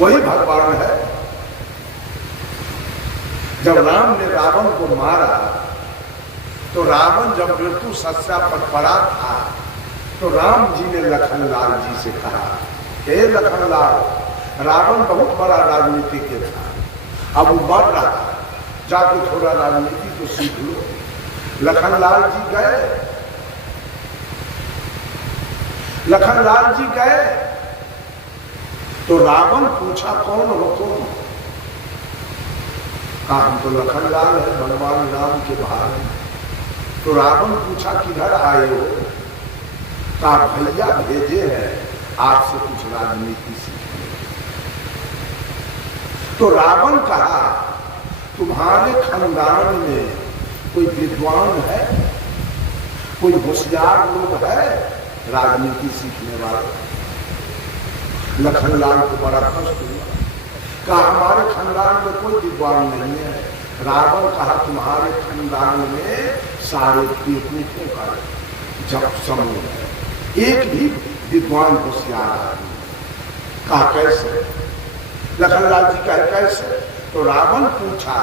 वही भगवान है। जब राम ने रावण को मारा तो रावण जब मृत्यु शैया पर पड़ा था तो राम जी ने लखनलाल जी से कहा, हे लखनलाल, रावण बहुत बड़ा राजनीतिज्ञ था, अब वो मर रहा था, जाके थोड़ा राजनीति को सीख लो। लखनलाल जी गए, लखनलाल जी गए तो रावण पूछा, कौन हो तुम? कहा, हम तो लखनलाल है, भगवान राम के भाई। तो रावण पूछा, किधर आए हो? कहा, भैया भेजे हैं आपसे कुछ राजनीति सीखने। तो रावण कहा, तुम्हारे खानदान में कोई विद्वान है, कोई होशियार लोग है राजनीति सीखने वाले? लखनलाल को बड़ा कष्ट हुआ, कहा, हमारे खानदान में कोई विद्वान नहीं है। रावण कहा, तुम्हारे खानदान में सारे बेवकूफों का जब समूह है, एक भी विद्वान होशियार आदमी। कहा, कैसे? लखनलाल जी कहे, कैसे? तो रावण पूछा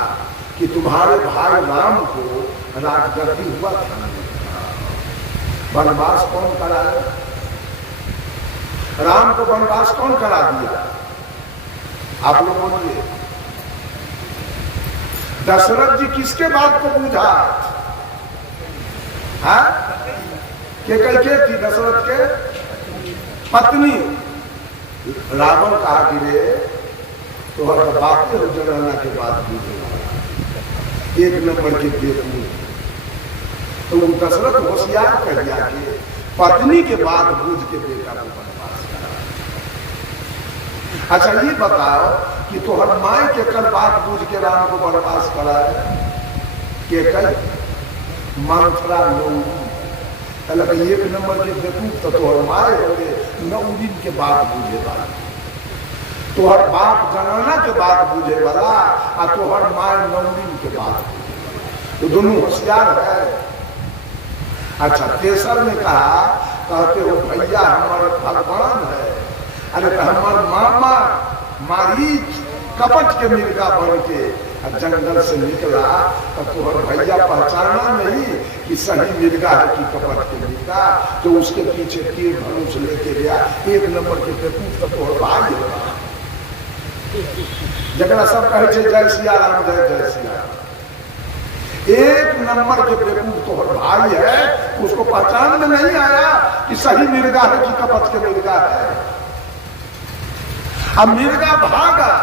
कि तुम्हारे भाई राम को राजगद्दी हुआ था, वनवास कौन कराया? राम को वनवास कौन करा दिया? आप लोग बोलिए। दशरथ जी किसके बात को बूझा? के थी दशरथ के पत्नी। रावण कहा कि रे तो हर बातें हो जगह के बाद बूझे, एक नंबर के बेवकूफ। तो वो दशरथ होशियार कह दिया कि पत्नी के बाद बूझ के बेटा को वनवास करा। अच्छा ये बताओ कि तोहर माई के कर बात बूझ के राम को वनवास कराए के कई मंत्रा लोग एक नंबर के बेवकूफ तो तोहर माए होंगे, न उदिन के बात बूझे वाला, तोहर बाप जनाना के बात बूझे वाला और तोहर माए नौदिन के बात बूझे वाला, तो दोनों होशियार है। अच्छा तेसर ने कहा, कहते हो भैया हमारे भगवान है, अरे तो हमारे मामा मारीच कपट के मिर्गा बन के जंगल से निकला तो तुम्हारे भैया पहचाना नहीं कि सही मिर्गा है कि कपट के मिर्गा, तो उसके पीछे तीर धनुष लेके गया, एक नंबर के बेवकूफ तो तोहर भाई होगा। जगह सब कहे जय सिया राम, जय जय सिया राम। एक नंबर के बेवकूफ तोहर भाई है, उसको पहचान में नहीं आया कि सही मिर्गा है कि कपट के मिर्गा है। अब मिर्गा भागा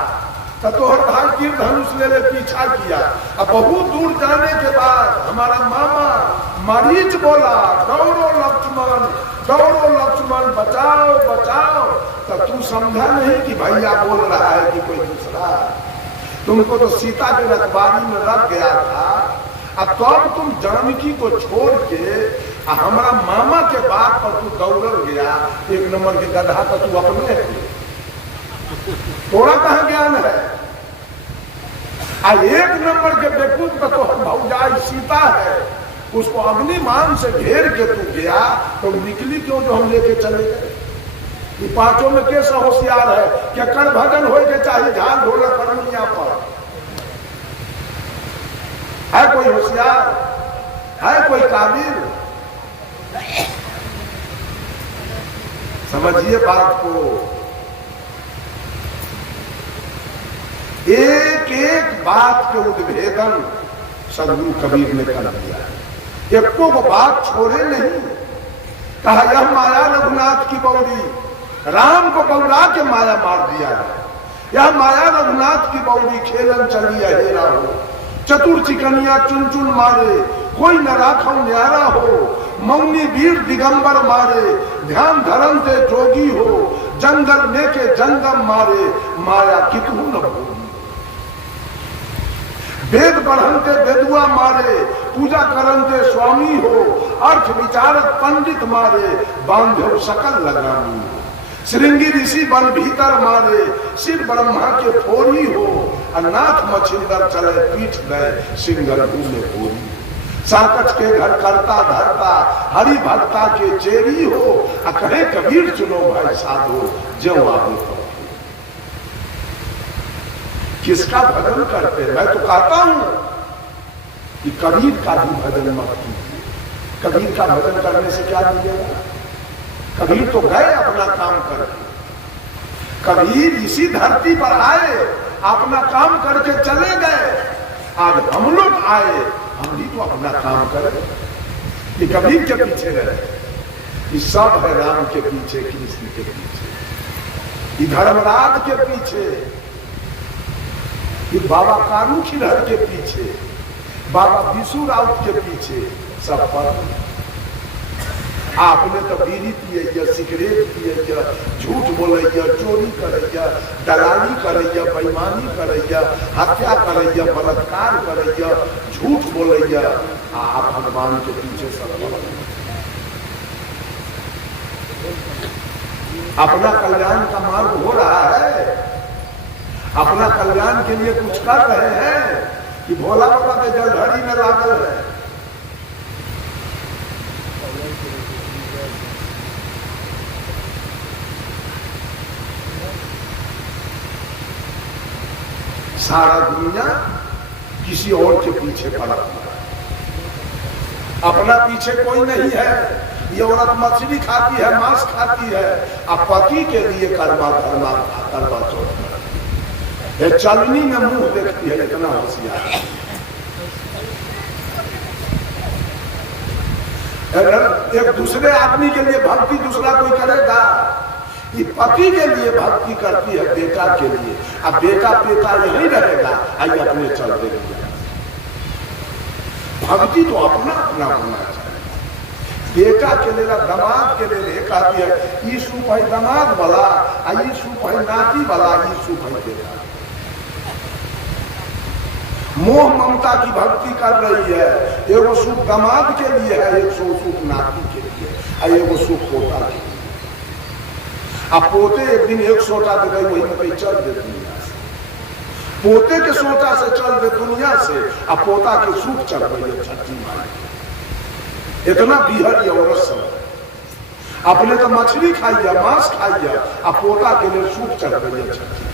तो तोहर भाई तीर धनुष ले पीछा किया। अब बहुत दूर जाने के बाद हमारा मामा मरीच बोला, दौड़ो लक्ष्मण, दौड़ो लक्ष्मण, बचाओ बचाओ। तब तू समझा नहीं कि भैया बोल रहा है कि कोई दूसरा। तुमको तो सीता के रखवारी में रख गया था, अब तो अब तुम जानकी को छोड़ के हमारा मामा के बात पर तू दौड़ गया। एक नंबर के गधा तो तू अपने थोड़ा कहाँ ज्ञान है। एक नंबर के बेवकूफ का तो भौजाई सीता है, उसको अग्नि मान से घेर के तू गया तो निकली क्यों जो हम लेके चले गए? ये पांचों में कैसा होशियार है कि कर भजन हो के चाहे झाल ढोलक हारमोनिया पर है कोई होशियार, है कोई काबिल? समझिए बात को। एक एक बात के उद्भेदन सदगुरु कबीर ने कर दिया, एक को बात छोड़े नहीं। कहा यह माया रघुनाथ की बौरी, राम को बौरा के माया मार दिया है। यह माया रघुनाथ की बौरी, खेलन चली हेरा हो, चतुर चिकनिया चुन चुन मारे, कोई न राखो न्यारा हो, मौनी वीर दिगंबर मारे, ध्यान धरम से जोगी हो, जंगल में के जंगम मारे, माया कितहु न भूली। वेद पढ़नते वेदुआ मारे, पूजा करनते स्वामी हो, अर्थ विचारक पंडित मारे, बांधव सकल लगामी हो। श्रृंगी ऋषि बन भीतर मारे, शिव ब्रह्मा के फोरी हो, नाथ मछिंदर चले पीठ गए, सिंगर में बोरी। साकच के घर करता धरता, हरि भक्ता के चेरी हो, कहे कबीर चुनो भाई साधो, जो आगे तो किसका भजन करते? मैं तो कहता हूं कि कबीर का भी भजन मत कीजिए। कबीर का भजन करने से क्या मिलेगा? कबीर तो गए अपना काम करके, कबीर इसी धरती पर आए, अपना काम करके चले गए। आज हम लोग आए, हम भी तो अपना काम करें। कि कबीर के पीछे रहे, ये सब है राम के पीछे, कृष्ण के पीछे, ये धर्मराज के पीछे, ये बाबा कारू खिलहर के पीछे, बाबा विशु राउत के पीछे, सब पर। आपने तो बीड़ी पिए, सिगरेट पिए, झूठ बोले, चोरी करे, दलाली करे, बेईमानी करे, हत्या करे, बलात्कार करे, झूठ बोले, आप भगवान के पीछे सब। अपना कल्याण का मार्ग हो रहा है, अपना कल्याण के लिए कुछ कर रहे हैं कि भोला बाबा के जलधरी में लागल है। सारा दुनिया किसी और के पीछे पड़ा हुआ है, अपना पीछे कोई नहीं है। ये औरत मछली खाती है, मांस खाती है, अब पति के लिए कर्मा धर्मा करवा चौथ है, चलनी में मुंह देखती है, इतना होशियार। एक दूसरे आदमी के लिए भक्ति दूसरा कोई करेगा? ये पति के लिए भक्ति करती है, बेटा के लिए। अब बेटा पेटा यही रहेगा, आइए अपने चल देंगे। भक्ति तो अपना अपना होना चाहिए। बेटा के लिए, दामाद के लिए कहती है, यीशु भाई दामाद वाला, यीशु भाई नाती वाला, यीशु भाई बेटा। मोह ममता की भक्ति कर रही है। एगो सुख दामाद के लिए है, एक सुख नाती के लिए, एगो सुख पोता के लिए। अब पोते एक दिन एक सोटा दे गई, वही में कहीं चल दे दुनिया से। पोते के सोटा से चल दे दुनिया से, अब पोता के सुख चल गई छठी माई। इतना बिहर औरत सब अपने तो मछली खाइए, मांस खाइए, अब पोता के लिए सुख चल गई छठी।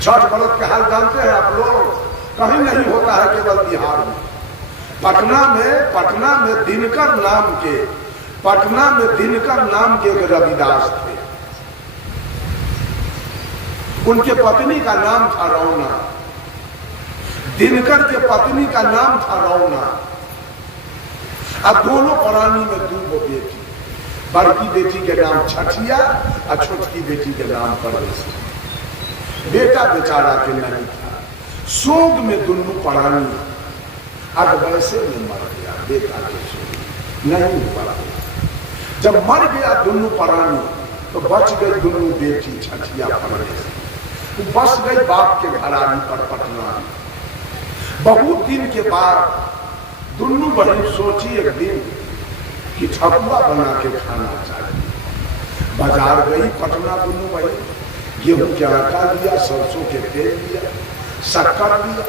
छठ व्रत के हाल जानते हैं आप लोग? कहीं नहीं होता है, केवल बिहार में। पटना में दिनकर नाम के एक रविदास थे। उनके पत्नी का नाम था रौना। दिनकर के पत्नी का नाम था रौना। अब दोनों प्राणी में दो बेटी, बड़की बेटी के नाम छठिया और छोटकी बेटी के नाम परवेश। बेटा बेचारा के नहीं था, सोग में दोनों प्राणी। अब वैसे में मर गया बेटा के सोग नहीं हुआ। जब मर गया दोनों प्राणी तो बच गई दोनों बेटी छठिया परवेश। तो बस गई बाप के घरानी पर पटना। बहुत दिन के बाद दोनों बहन सोची एक दिन कि ठकुआ बना के खाना चाहिए। बाजार गई पटना दोनों बहन, गेहूं के आटा लिया, सरसों के तेल लिया, शक्कर लिया,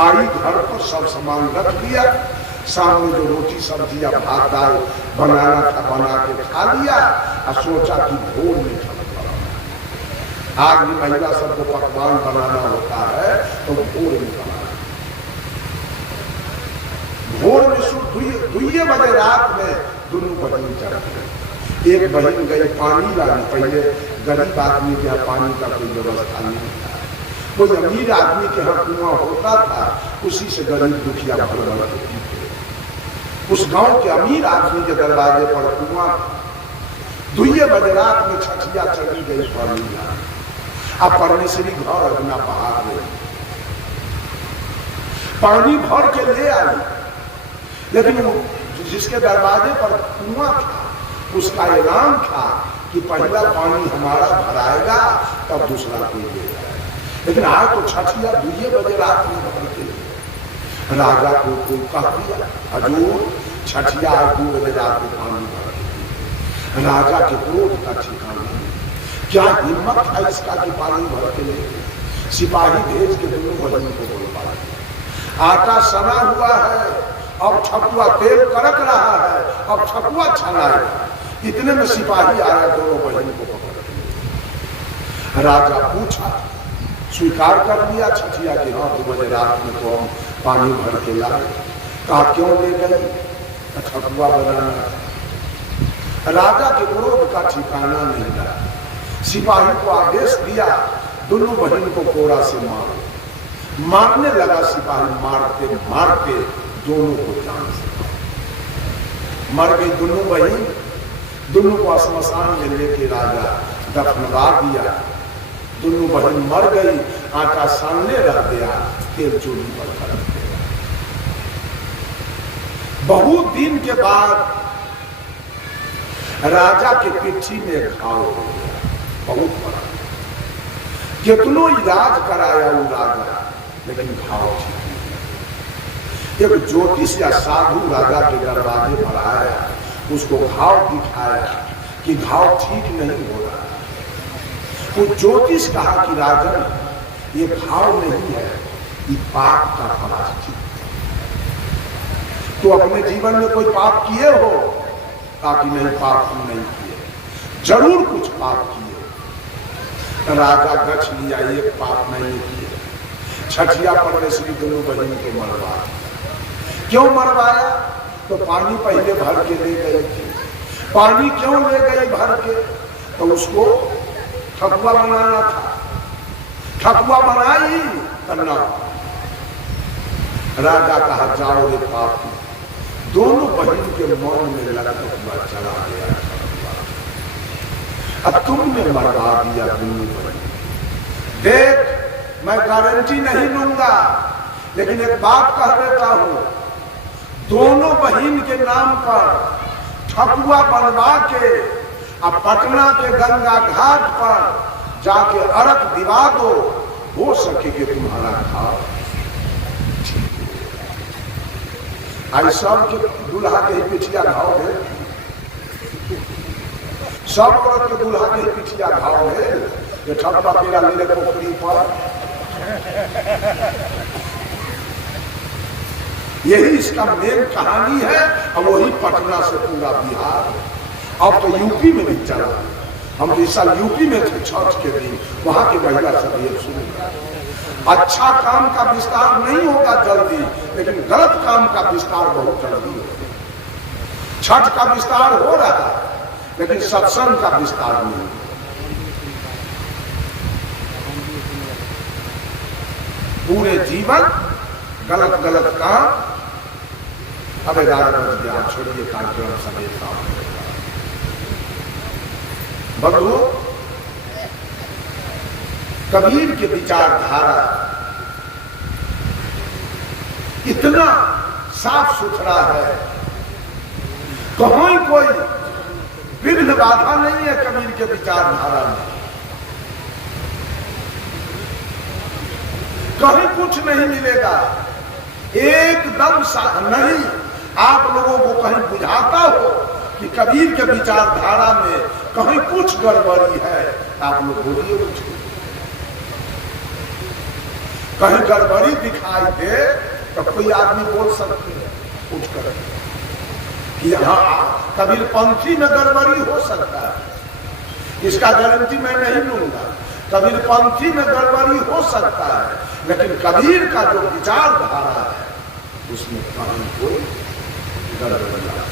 आई घर पर सब सामान रख दिया। सामने जो रोटी सब्जियां भात दाल बनाना था बना के खा लिया और सोचा कि भोर में ठकुआ। आज भी महिला सबको पकवान बनाना होता है तो भोर में बनाना। भोर में दुइये बजे रात में दोनों बहन चढ़ गए। एक बहन गई पानी लाने, पहले गरीब आदमी के यहाँ पानी का कोई व्यवस्था नहीं था। कोई अमीर आदमी के यहाँ कुआं होता था, उसी से गरीब दुखिया भर भर के पीते। उस गांव के अमीर आदमी के दरवाजे पर कुआं। दुइये बजे रात में छठिया चली गई पानी लाने। अब परमेश्वरी घर अपना बाहर गए, पानी भर के ले आई, लेकिन जिसके दरवाजे पर कुआं था उसका ऐलान था कि पहला पानी हमारा भराएगा तब दूसरा कोई लेगा। लेकिन आज तो छठिया दुइये बजे रात में भरते। राजा को कह दिया, हजूर छठिया 2 बजे रात में पानी भरते। राजा के क्रोध का ठिकाना नहीं। क्या हिम्मत है इसका कि पानी भर के ले? सिपाही भेज के दोनों बहनों को बोलवाया। आटा सना हुआ है, अब ठकुआ तेल कड़क रहा है, अब ठकुआ छनाएगा। इतने में सिपाही आया, दोनों बहन को पकड़। राजा पूछा, स्वीकार कर लिया छठिया कि हाँ 2 बजे रात में तो हम पानी भर के लाए। कहा क्यों ले गए? ठकुआ बनाना था। राजा के क्रोध का ठिकाना नहीं रहा। सिपाही को आदेश दिया, दोनों बहन को कोड़ा से मारो। मारने लगा सिपाही, मारते मारते दोनों को जान से मर गई दोनों बहन। दोनों को श्मशान में लेके राजा दफनवा दिया। दोनों बहन मर गई, आटा सामने रख दिया, तेल चूल्ही पर रख दिया। बहुत दिन के बाद राजा के पिट्ठी में घाव हो गया, बहुत बड़ा। कितनों इलाज कराया वो राजा, लेकिन घाव ठीक नहीं। एक ज्योतिष या साधु राजा के दरवाजे पर आया, उसको घाव दिखाया कि घाव ठीक नहीं हो रहा। वो ज्योतिष कहा कि राजन ये घाव नहीं है, ये पाप का प्रायश्चित। तो अपने जीवन में कोई पाप किए हो? ताकि नहीं, पाप नहीं किए, जरूर कुछ पाप किए। राजा गछ लिया, एक पाप नहीं किए। छठिया पड़ने से दोनों बहन को मरवाया। क्यों मरवाया? तो पानी पहले भर के ले गए थे। पानी क्यों ले गए भर के? तो उसको ठकुआ बनाना था। ठकुआ बनाई करना। राजा कहा जाओ रे पापी। दोनों बहन के मन में लगा ठकुआ चला गया। अब तुमने मरवा दिया दोनों बहन। देख, मैं गारंटी नहीं लूंगा, लेकिन एक बात कह देता हूं, दोनों बहन के नाम पर ठकुआ बनवा के अब पटना के गंगा घाट पर जाके अर्घ दिवा दो, हो सके कि तुम्हारा घाव आई। सब के दूल्हा के पिछिया घाव है, सब औरत के दूल्हा के पिछिया घाव है। ये ठकुआ पेड़ा ले पोखरी पर, यही इसका मेन कहानी है। और वही पटना से पूरा बिहार, अब तो यूपी में भी चला। हम तो इस साल यूपी में थे छठ के दिन, वहां के महिला सब ये सुन। अच्छा काम का विस्तार नहीं होगा जल्दी, लेकिन गलत काम का विस्तार बहुत जल्दी होगा। छठ का विस्तार हो रहा है, लेकिन सत्संग का विस्तार नहीं। पूरे जीवन गलत गलत काम। अब 11 बज गया, छोड़िए कार्यक्रम समेत बंधु। कबीर के विचारधारा इतना साफ सुथरा है, कहीं कोई विघ्न बाधा नहीं है कबीर के विचारधारा में। कहीं कुछ नहीं मिलेगा, एकदम नहीं। आप लोगों को कहीं बुझाता हो कि कबीर के विचारधारा में कहीं कुछ गड़बड़ी है, आप लोग बोलिए कुछ। कहीं गड़बड़ी दिखाई दे तो कोई आदमी बोल सकते हैं कुछ कर कि हाँ कबीर पंथी में गड़बड़ी हो सकता है, इसका गारंटी मैं नहीं लूंगा। कबीर पंथी में गड़बड़ी हो सकता है, लेकिन कबीर का जो विचारधारा है उसमें कहीं कोई गड़बड़ी नहीं।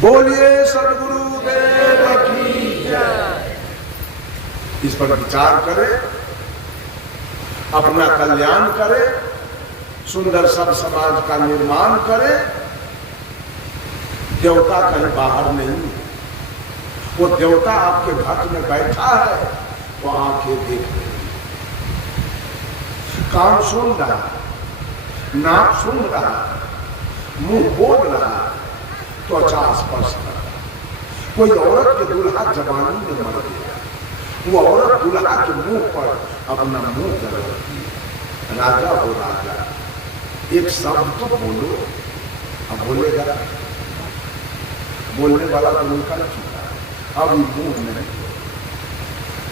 बोलिए सद्गुरु देव की जय। इस पर विचार करें, अपना कल्याण करें, सुंदर सब समाज का निर्माण करें। देवता कहीं बाहर नहीं, वो देवता आपके घर में बैठा है, तो आंखें देख रही, कान सुन रहा, नाक सुन रहा, मुंह बोल रहा, त्वचा स्पर्श कर रहा। कोई औरत के दूल्हा जवानी में मर गया, वो औरत दूल्हा के मुंह पर अपना मुंह कर रही। राजा हो राजा, एक शब्द तो बोलो। अब बोलेगा, बोलने वाला तो निकल चुका है, अब मुंह नहीं।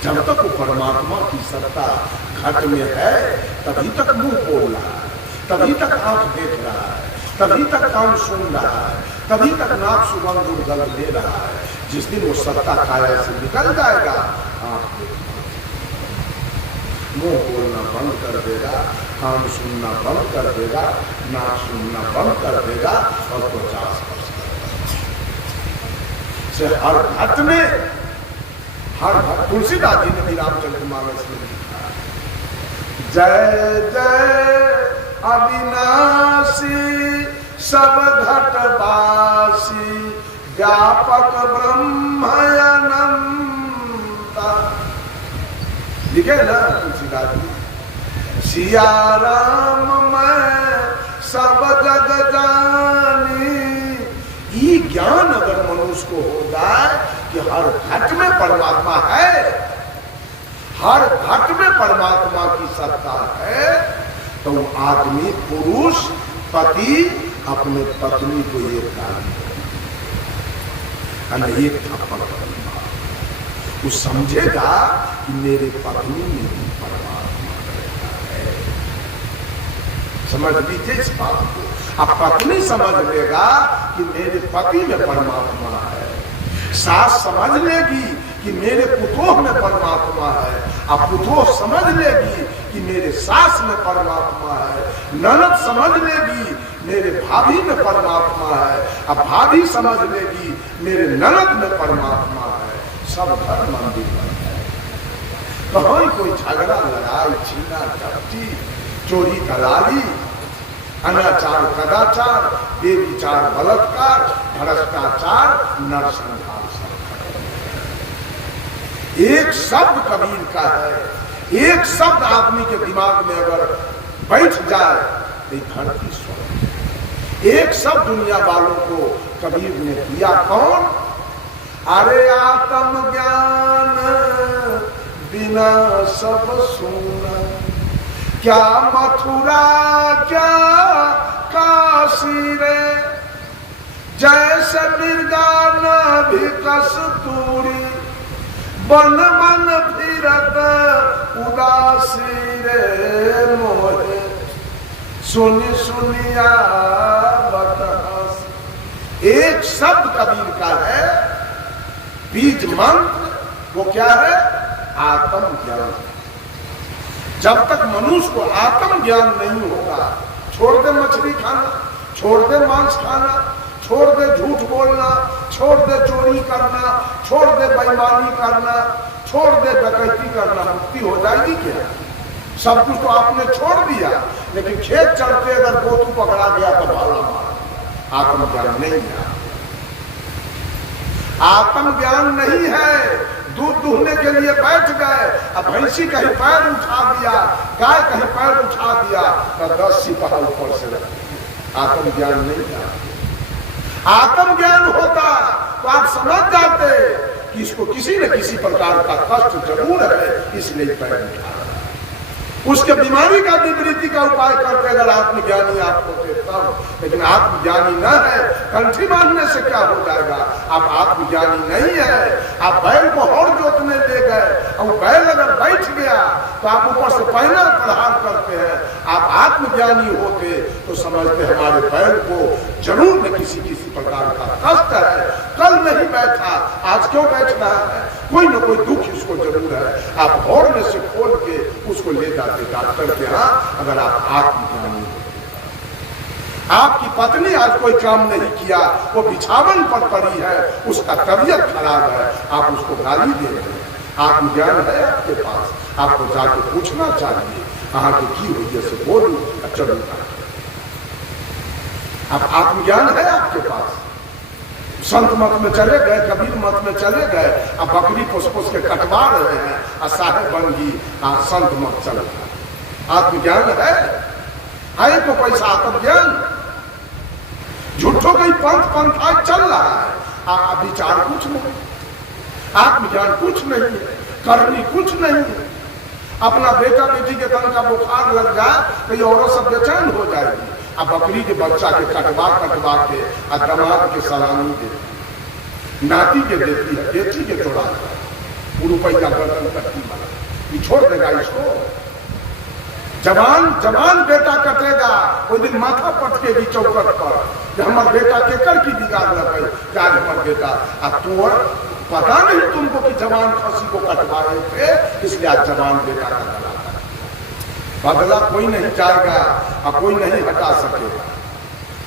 जब तक वो परमात्मा की सत्ता घट में है, तभी तक मुंह बोल रहा है, तभी तक आंख देख रहा है, तभी तक कान सुन रहा है, तभी तक नाक सुगंध उर्गंध ले रहा है। जिस दिन वो सत्ता काया से निकल जाएगा, मुंह बोलना बंद कर देगा, कान सुनना बंद कर देगा, नाक सुनना बंद कर देगा और 50% से हर भक्त में, हर भक्त, तुलसीदास जी ने भी रामचरितमानस में लिखा, जय जय अविनाशी सब घटवासी व्यापक ब्रह्म अनंता। लिखे ना तुलसीदास जी, सिया राम मैं सब जग जानी। ये ज्ञान अगर मनुष्य को हो जाए कि हर घट में परमात्मा है, हर घट में परमात्मा की सत्ता है, तो आदमी, पुरुष, पति अपने पत्नी को एक गाली एक थप्पड़ करेगा, वो समझेगा कि मेरे पत्नी में भी परमात्मा है। समझ लीजिए इस बात को। अब पत्नी समझ लेगा कि मेरे पति में परमात्मा है, सास समझ लेगी कि मेरे पुतोह में परमात्मा है, अब पुतोह समझ लेगी कि मेरे सास में परमात्मा है, ननद समझ लेगी मेरे भाभी में परमात्मा है, अब भाभी समझ लेगी मेरे ननद में परमात्मा है। सब घर मंदिर बन जाए, कहीं कोई झगड़ा, लड़ाई, छीना झपटी, चोरी दलाली, अनाचार कदाचार, बेविचार बलात्कार, भ्रष्टाचार, नरसंहार, एक शब्द कबीर का है, एक शब्द आदमी के दिमाग में अगर बैठ जाए तो धरती स्वर्ग। एक शब्द दुनिया वालों को कबीर ने दिया, कौन? अरे आत्म ज्ञान बिना सब सुना, क्या मथुरा क्या काशी रे, जैसे मिर्गा भी कस्तूरी, बन बन फिरत उदासी रे मोहे, सुनी सुनिया बतास। एक शब्द कबीर का है, बीज मंत्र, वो क्या है? आत्म ज्ञान। जब तक मनुष्य को आत्म ज्ञान नहीं होगा, छोड़ दे मछली खाना, छोड़ दे मांस खाना, छोड़ दे झूठ बोलना, छोड़ दे चोरी करना, छोड़ दे बेईमानी करना, छोड़ दे डकैती करना, मुक्ति हो जाएगी क्या? सब कुछ तो आपने छोड़ दिया, लेकिन खेत चलते अगर गोतू पकड़ा गया तो भाला मार। आत्मज्ञान नहीं है, आत्मज्ञान नहीं है। दूध दूहने के लिए बैठ गए, अब भैंसी कहीं पैर उठा दिया, गाय कहीं पैर उठा दिया तो 10 सिपाही ऊपर से रखे। आत्मज्ञान नहीं है। आत्मज्ञान होता तो आप समझ जाते कि इसको किसी न किसी प्रकार का कष्ट जरूर है, इसलिए पैर उठा रहा है। उसके बीमारी का विपरीति का उपाय करते अगर आत्मज्ञानी आप होते तब, लेकिन आत्मज्ञानी न है, कंठी बांधने से क्या हो जाएगा? आप आत्मज्ञानी नहीं है। आप बैल को हौड़ जोतने ले गए, अब बैल अगर बैठ गया तो आप ऊपर से पहला प्रहार करते हैं। आप आत्मज्ञानी होते तो समझते हमारे बैल को जरूर न किसी प्रकार का कष्ट है, कल नहीं बैठा, आज क्यों बैठ रहा है, कोई न कोई दुख इसको जरूर है। आप हौड़ में से खोल के उसको ले जाते डॉक्टर के यहाँ। अगर आप आत्मज्ञानी हो, आपकी पत्नी आज कोई काम नहीं किया, वो बिछावन पर पड़ी है, उसका तबीयत खराब है, आप उसको गाली दे रहे हैं। आत्मज्ञान है आपके पास, आपको जाके पूछना चाहिए कहाँ की हुई है, से बोलू चलो। अब आत्मज्ञान है आपके पास। संत मत में चले गए, कबीर मत में चले गए, अब बकरी पोस पोस के कटवा रहे हैं, और साहेब बन गई, संत मत चल रहा। आत्मज्ञान है तो पैसा आत्मज्ञान। झूठों का ही पंथ चल रहा है, विचार कुछ नहीं, आत्मज्ञान कुछ नहीं है, करनी कुछ नहीं है। अपना बेटा बेटी के तन का बुखार लग जाए तो ये औरत सब बेचैन हो जाएगी। अब बकरी के बच्चा के कटवा के दमाद के सलामी देती, नाती के देती है, बेटी के छोड़ा रुपया गर्दन कट्टी वाला, ये छोड़ देगा इसको। जवान बेटा कटेगा, वो दिन माथा पटकेगी चौकट पर कि हमार बेटा केकर की बिगाड़ लगे, आज हमार बेटा तो पता नहीं तुमको कि जवान खसी को कटवा रहे थे, इसलिए आज जवान बेटा का गला बदला कोई नहीं जाएगा और कोई नहीं हटा सकेगा।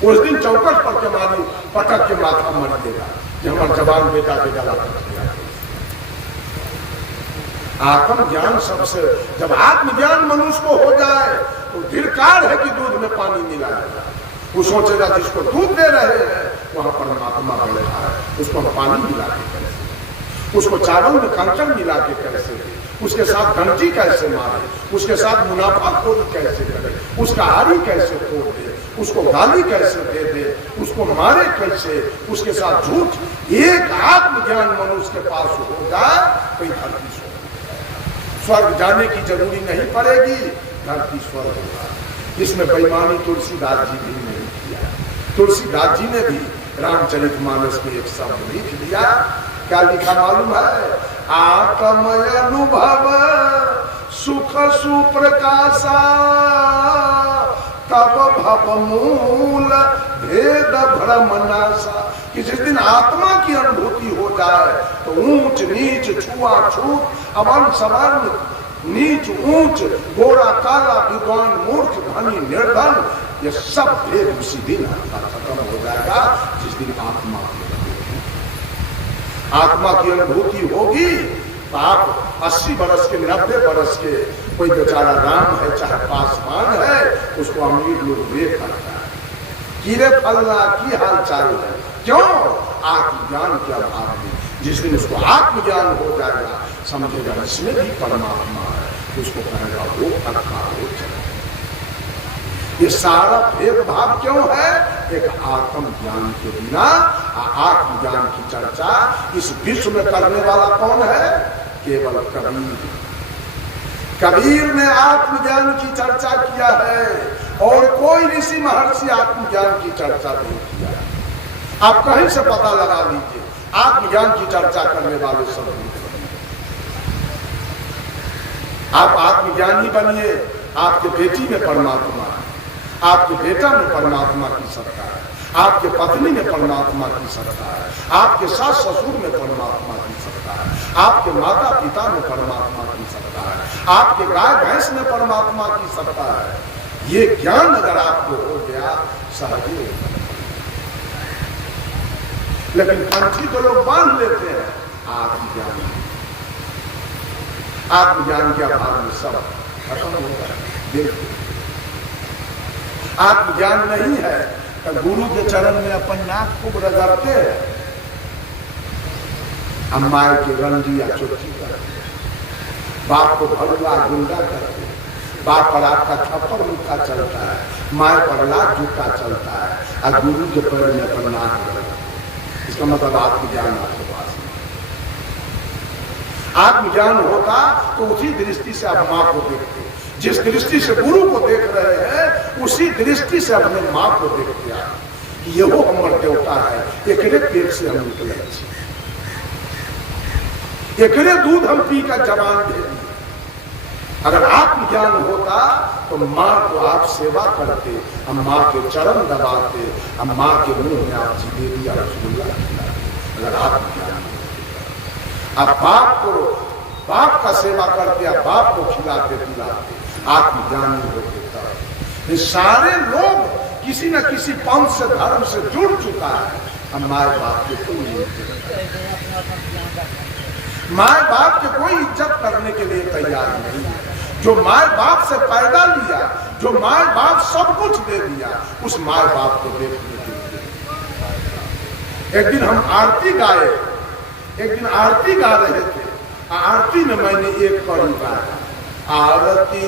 उस दिन चौकट पर के मानी पटक के माथा मर देगा कि हमारे जवान बेटा के गला कट गया। आत्म ज्ञान सबसे, जब आत्मज्ञान मनुष्य को हो जाए तो धिक्कार है कि दूध में पानी मिलाएगा। वो सोचेगा जिसको दूध दे रहे हैं वहां परमात्मा बैठा है, उसको हम पानी मिला के कैसे, उसको चावल में कंकड़ मिला के कैसे, उसके साथ घंटी कैसे मारे, उसके साथ मुनाफाखोरी कैसे करे, उसका आरी कैसे तोड़ दे, उसको गाली कैसे दे दे, उसको मारे कैसे, उसके साथ झूठ। एक आत्मज्ञान मनुष्य के पास हो जाए तो धरती स्वर्ग जाने की जरूरी नहीं पड़ेगी, धरती स्वर्ग होगा। इसमें बेईमानी तुलसीदास जी भी नहीं किया। तुलसीदास जी ने भी रामचरितमानस में एक शब्द लिख दिया। क्या लिखा मालूम है? आत्मय अनुभव सुख सुप्रकाशा तब भव मूल भेद भ्रम नाशा। कि जिस दिन आत्मा की अनुभूति हो जाए तो ऊंच नीच छुआछूत अवन सवर्ण नीच ऊंच गोरा काला विद्वान मूर्ख धनी निर्धन ये सब भेद उसी दिन खत्म हो जाएगा जिस दिन आत्मा की अनुभूति होगी। तो आप 80 बरस के 90 बरस के कोई बेचारा राम है चाहे पासवान है, उसको अमीर लोग देख करता है कीरे फलना की हाल चाल है। क्यों? आत्मज्ञान के अभाव में। जिस दिन उसको आत्मज्ञान हो जाएगा समझेगा इसमें भी परमात्मा है, उसको कहेगा वो अक्का हो चला। ये सारा भेदभाव क्यों है? एक आत्मज्ञान के बिना आत्मज्ञान की चर्चा इस विश्व में करने वाला कौन है? केवल कबीर। कबीर ने आत्मज्ञान की चर्चा किया है और कोई ऋषि महर्षि आत्मज्ञान की चर्चा नहीं किया। आप कहीं से पता लगा लीजिए आत्मज्ञान की चर्चा करने वाले सब। आप आत्मज्ञानी बनिए, आपके बेटी में परमात्मा है, आपके बेटा में परमात्मा की सत्ता है, आपके पत्नी में परमात्मा की सत्ता है, आपके सास ससुर में परमात्मा की सत्ता है, आपके माता पिता में परमात्मा की सत्ता है, आपके गाय भैंस में परमात्मा की सत्ता है। ये ज्ञान अगर आपको हो गया सहज ही। लेकिन पंछी तो लोग बांध लेते हैं आत्मज्ञान। आत्मज्ञान के अभाव में सब खत्म होता है। देखो आत्मज्ञान नहीं है तो गुरु के चरण में अपन नाक खूब रगड़ते हैं, अम्मा के रंजिया चोटी करते, बाप को भरुआ गुंडा करते, बाप पर आपका थप्पड़ मुक्का चलता है, माए पर लाख जूता चलता है और गुरु के पैर में अपन नाक रगड़ते। इसका मतलब आत्मज्ञान आपके पास है। आत्मज्ञान होता तो उसी दृष्टि से आप माँ को देखते, जिस दृष्टि से गुरु को देख रहे हैं उसी दृष्टि से अपने माँ को देखते हैं। ये वो हमर देवता है, एकरे पेट से हम निकले, एकरे दूध हम पी कर जवान दे दिए। अगर आत्मज्ञान होता तो माँ को आप सेवा करते, हम माँ के चरण दबाते, हम माँ के मुंह में आप जिलेबी और रसगुल्ला खिलाते। अगर आत्मज्ञान आप बाप का सेवा करते, आप बाप को खिलाते पिलाते, आत्मज्ञान होते तब। ये सारे लोग किसी न किसी पंथ से धर्म से जुड़ चुका है। हम माए बाप के कोई माए बाप के कोई इज्जत करने के लिए तैयार नहीं है। जो माए बाप से पैदा लिया, जो माए बाप सब कुछ दे दिया, उस माए बाप को देखने के लिए। एक दिन हम आरती गाए, एक दिन आरती गा रहे थे, आरती में मैंने एक कड़ी गाया, आरती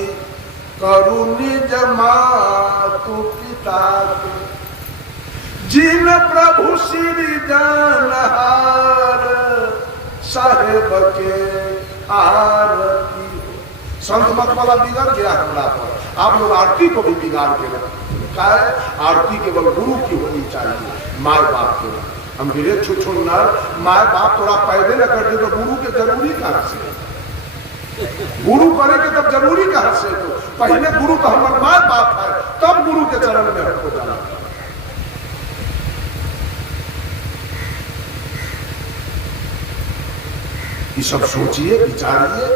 करू निज मातु पिता जिन प्रभु श्री जानहार साहेब के आरती। संत मत वाला बिगड़ गया हमरा पर, आप लोग आरती को भी बिगाड़ के रखा है। आरती केवल गुरु की होनी चाहिए, माए बाप के। हम गिरे छुछुन्नर, माए बाप थोड़ा पैदे न कर दे तो गुरु के जरूरी कहां से? गुरु करेंगे तब जरूरी कहां से, तो पहले गुरु तो हमारे माँ बाप है, तब गुरु के चरण में हमको जाना। ये सब सोचिए, विचारिए।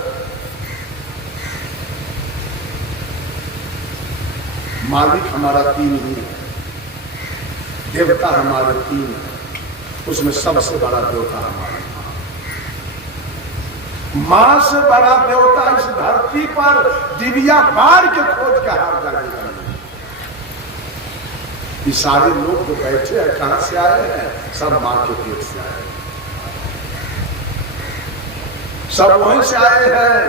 मालिक हमारा 3 ही है, देवता हमारे 3 है, उसमें सबसे बड़ा देवता हमारा मां से बड़ा देवता इस धरती पर दिव्या बार के खोज के हार जाएगा। ये सारे लोग जो बैठे हैं कहां से आए हैं? सब मां के पेट से आए, सब वहीं से आए हैं,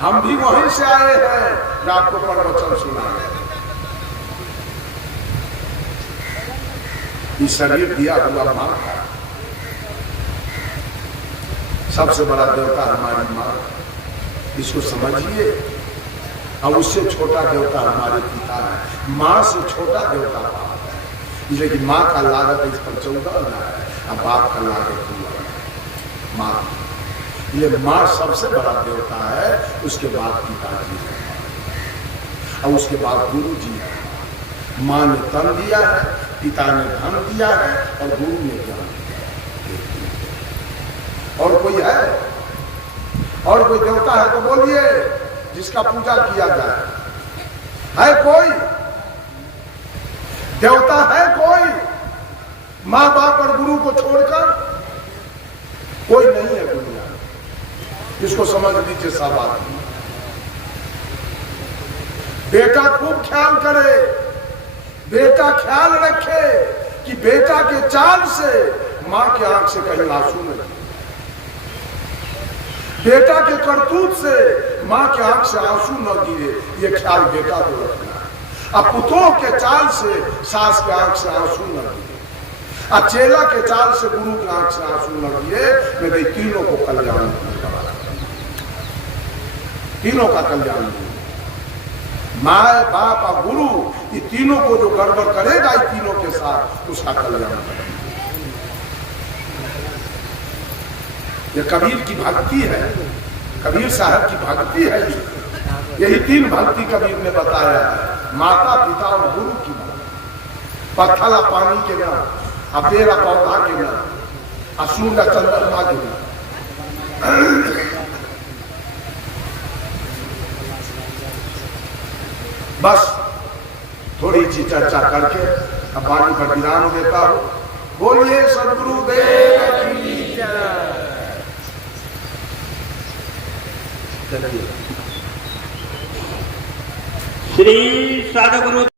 हम भी वहीं से आए हैं। मैं आपको प्रवचन सुना है। ये शरीर दिया हुआ मां का, सबसे बड़ा देवता हमारी मां, इसको समझिए। और उससे छोटा देवता हमारे पिता है, मां से छोटा देवता बाप है। लेकिन मां का लागत इस पर 14 है, और बाप का लागत हुआ मां। ये मां सबसे बड़ा देवता है, उसके बाद पिताजी है, और उसके बाद गुरु जी है। मां ने तन दिया है, पिता ने धन दिया है, और गुरु ने ज्ञान दिया है। और कोई है? और कोई देवता है तो बोलिए, जिसका पूजा किया जाए। है कोई देवता? है कोई मां बाप और गुरु को छोड़कर? कोई नहीं है दुनिया में। इसको समझ लीजिए सब आदमी। बेटा खूब ख्याल करे, बेटा ख्याल रखे कि बेटा के चाल से मां के आंख से कहीं आंसू न गिरे, बेटा के करतूत से मां के आंख से आंसू न गिरे। ये ख्याल बेटा को रखना है। अब पुतों के चाल से सास के आंख से आंसू न गिरे, और चेला के चाल से गुरु के आंख से आंसू न गिरे। मेरे तीनों को कल्याण, तीनों का कल्याण हो। माँ बाप और गुरु, ये तीनों को जो गड़बड़ करेगा ये तीनों के साथ, उसका कल्याण करेगा। ये कबीर की भक्ति है, कबीर साहब की भक्ति है। यही 3 भक्ति कबीर ने बताया है, माता पिता और गुरु की भक्ति। पत्थला पानी के नाम, और पेड़ा पौधा के नाम, और सूर्य चंद्रमा के नाम। बस थोड़ी सी चर्चा करके अब वाणी पर विराम देता हूं। बोलिए सद्गुरुदेव की जय। श्री सद्गुरु